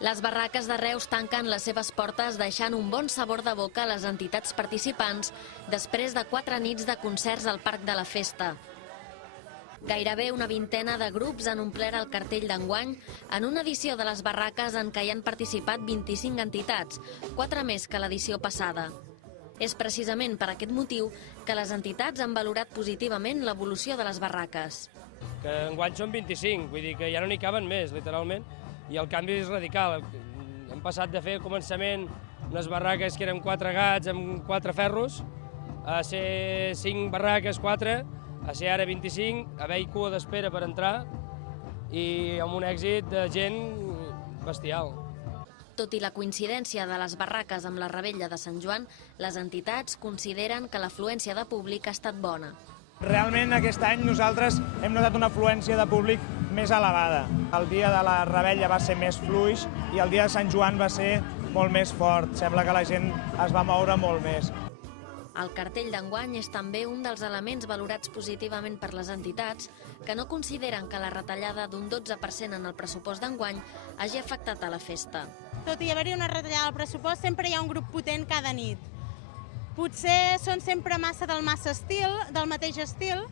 Les barraques de Reus tanquen les seves portes deixant un bon sabor de boca a les entitats participants després de 4 nits de concerts al Parc de la Festa. Gairebé una vintena de grups han omplert el cartell d'enguany en una edició de les barraques en què hi han participat 25 entitats, 4 més que l'edició passada. És precisament per aquest motiu que les entitats han valorat positivament l'evolució de les barraques. Que enguany són 25, vull dir que ja no n'hi caben més, literalment, i el canvi és radical. Hem passat de fer al començament unes barraques que eren 4 gats amb 4 ferros, a ser 5 barraques, 4, a ser ara 25, a haver-hi cua d'espera per entrar i amb un èxit de gent bestial. Tot i la coincidència de les barraques amb la revetlla de Sant Joan, les entitats consideren que l'afluència de públic ha estat bona. Realment aquest any nosaltres hem notat una afluència de públic més elevada. El dia de la revetlla va ser més fluix i el dia de Sant Joan va ser molt més fort. Sembla que la gent es va moure molt més. El cartell d'enguany és també un dels elements valorats positivament per les entitats que no consideren que la retallada d'un 12% en el pressupost d'enguany hagi afectat a la festa. Tot i haver-hi una retallada al pressupost, sempre hi ha un grup potent cada nit. Potser són sempre massa del mateix estil,